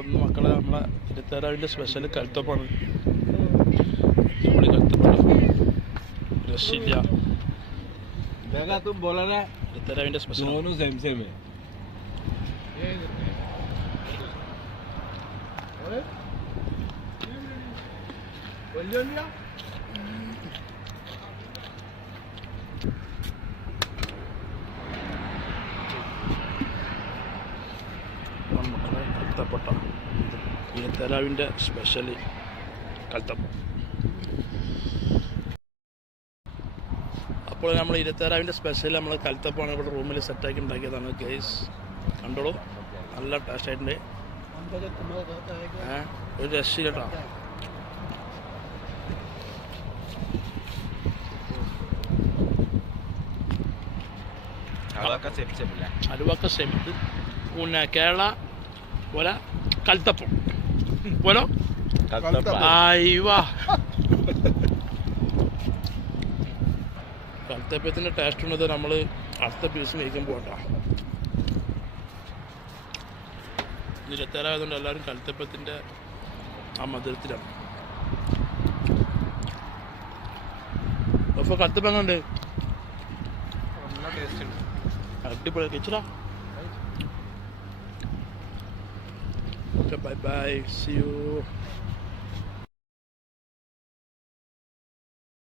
അപ്പം ഇന്ന് മക്കളെ നമ്മളെ ഇരുത്തേരാവിന്റെ സ്പെഷ്യൽ കൽത്തപ്പാണ് അടിപൊളി കൽത്തപ്പാണ് രക്ഷില്ല ഇരുത്തേരാവിന്റെ സ്പെഷ്യൽ വലിയ ഇഷ്ടപ്പെട്ട ഈത്തലാവിന്റെ സ്പെഷ്യലി കൽത്തപ്പം. അപ്പോൾ നമ്മൾ ഇരുപത്തേഴാവിന്റെ സ്പെഷ്യൽ നമ്മൾ കൽത്തപ്പാണ് ഇവിടെ റൂമിൽ സെറ്റാക്കി ഉണ്ടാക്കിയതാണ് കേസ് കണ്ടോളൂ? നല്ല ടേസ്റ്റായിട്ടുണ്ട് ഒരു രക്ഷ കേട്ടോ. അരുവക്ക സെമിത്ത് പിന്നെ കേരള പോലെ കൽത്തപ്പം. പോലോ va. കൽത്തപ്പത്തിന്റെ ടേസ്റ്റ് ഉള്ളത് നമ്മൾ അടുത്ത പീസ് കഴിക്കുമ്പോൾ കേട്ടോ നിരത്തരായതുകൊണ്ട് എല്ലാവരും കൽത്തപ്പത്തിന്റെ ആ മധുരത്തിലാണ്. അപ്പോൾ കൽത്തപ്പം കണ്ട് അടിപൊളി. കഴിച്ചടാ. Okay, bye-bye. See you.